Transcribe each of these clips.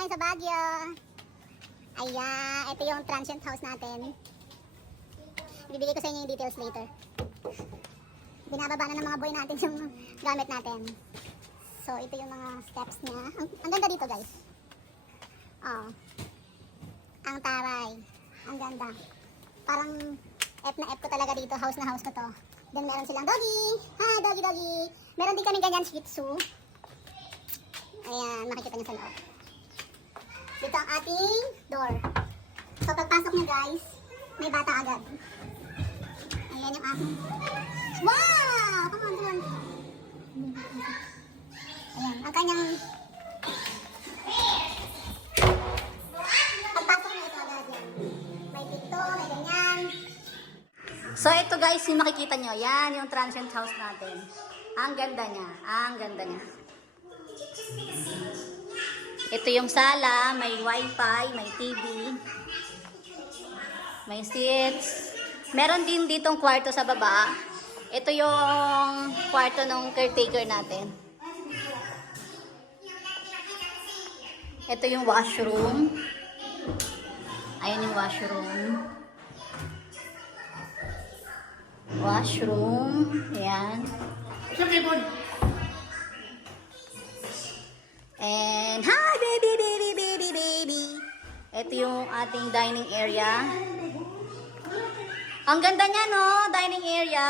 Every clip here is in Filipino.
ngayon sa Baguio. Ayan, ito yung transient house natin. Bibigay ko sa inyo yung details later. Binababa na ng mga boy natin yung gamit natin. So, ito yung mga steps niya. Ang, ang ganda dito, guys. Oh. Ang taray. Ang ganda. Parang F na F ko talaga dito. House na house ko to. Then meron silang doggy. Hi, doggy, doggy. Meron din kami ganyan shih tzu. Ayan, makikita niyo sa loob. Dito ang ating door. So, pagpasok niyo guys, may bata agad. Ayan yung aking... Wow! Come on, come on. Ayan, ang kanyang... Pagpasok ito agad yan. May pito, may ganyan. So ito guys, yung makikita nyo, yan yung transient house natin. Ang ganda niya, ang ganda niya. Ito yung sala, may wifi, may TV, may seats. Meron din ditong kwarto sa baba. Ito yung kwarto ng caretaker natin. Ito yung washroom. Ayan yung washroom. Washroom. Ayan. And, hi baby, baby, baby, baby. Ito yung ating dining area. Ang ganda niya, no? Dining area.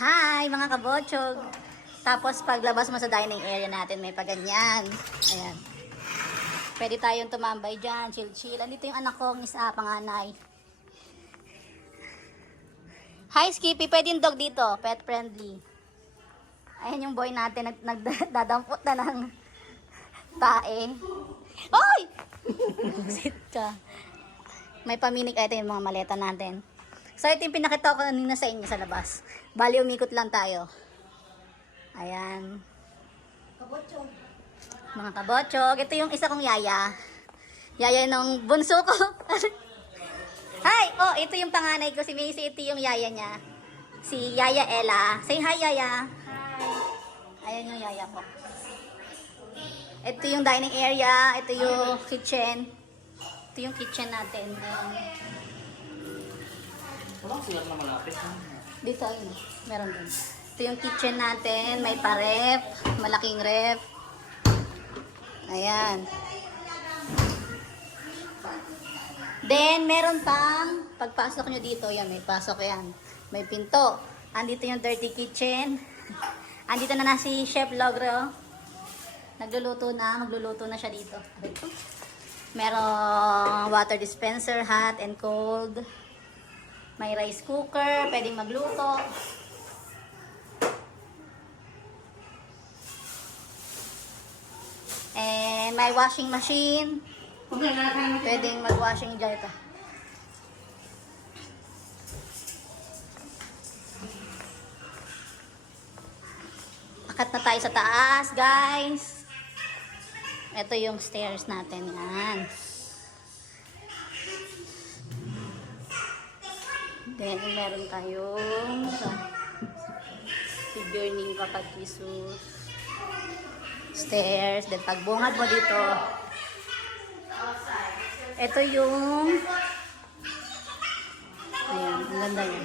Hi, mga kabotsog. Tapos, paglabas mo sa dining area natin, may paganyan. Ayan. Pwede tayong tumambay dyan, chill-chill. Andito yung anak kong isa, panganay. Hi, Skippy. Pwede yung dog dito. Pet friendly. Ayan yung boy natin. Nag, nagdadampot na ng tae. Oy! Sit ka. May paminik. Ito yung mga maleta natin. So, ito yung pinakita ko kanina sa inyo sa labas. Bali, umikot lang tayo. Ayan. Mga kabotsog. Ito yung isa kong yaya. Yaya ng bunso ko. Hi! Oh, ito yung panganay ko. Si Macy, ito yung yaya niya. Si Yaya Ella. Say hi, Yaya. Ayan yung yaya ko. Ito yung dining area. Ito yung kitchen. Ito yung kitchen natin. Ayan. Walang silang na malapit. ha? Dito, ayun. Meron din. Ito yung kitchen natin. May pa-rep. Malaking rep. Ayan. Then, meron pang, pagpasok nyo dito, yan, may pasok yan. May pinto. Andito yung dirty kitchen. Andito na na si Chef Logro. Nagluluto na, magluluto na siya dito. Merong water dispenser, hot and cold. May rice cooker, pwedeng magluto. And may washing machine. Pwedeng mag-washing dyan ito. Akat na tayo sa taas, guys. Ito yung stairs natin. Yan. Then, meron tayong figure ni Papa Jesus. Stairs. Then, pagbungad mo dito, ito yung Ayan, ang ganda niya.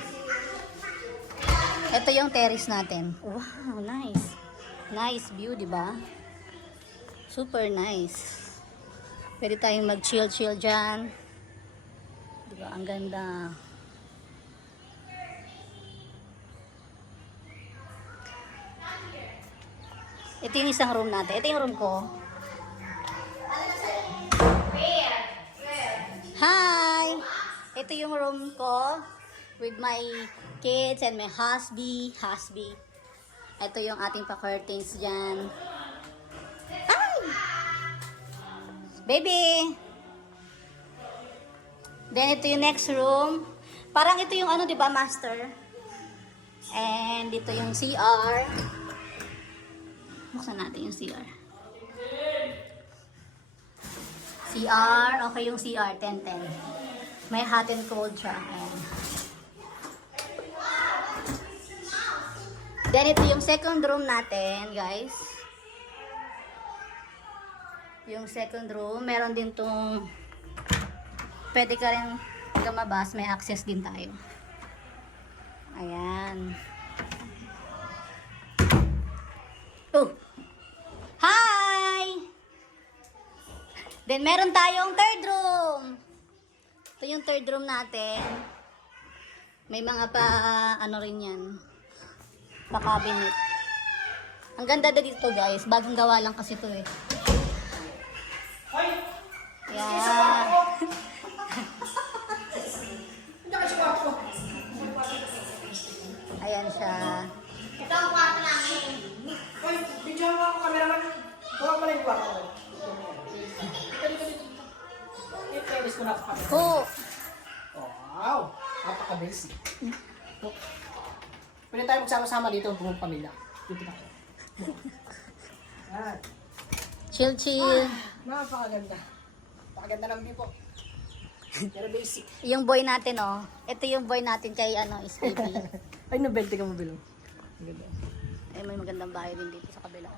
Ito yung terrace natin. Wow, nice. Nice view, di ba? Super nice. Pwede tayong mag-chill-chill dyan. Di ba? Ang ganda. Ito yung isang room natin. Ito yung room ko. Hi! Ito yung room ko with my kids and my husband. Husband. Ito yung ating pa-curtains dyan. Ay! Baby! Then ito yung next room. Parang ito yung ano, di ba, master? And dito yung CR. Buksan natin yung CR. CR, okay yung CR, 1010. May hot and cold siya. Ayan. Then ito yung second room natin, guys. Yung second room, meron din tong pwede ka rin lumabas, may access din tayo. Ayan. Oh! Hi! Then meron tayong third room. Ito yung third room natin. May mga pa, ano rin yan, pa cabinet. Ang ganda na dito guys, bagong gawa lang kasi to eh. Yeah. Ayan siya. Ito ang kwarto namin. Hoy, video mo ako, cameraman. Gawa na yung kwarto. I-travis ko na. Wow! Napaka-basic. Pwede tayo magsama-sama dito buong pamilya. Dito na. Yan. Chill chill. Napakaganda. Napakaganda ng view po. Pero basic. Yung boy natin oh. Ito yung boy natin kay ano, Escapee. Ay, nabente ka mo bilong. Ang ganda. Ay, may magandang bahay din dito sa kabila.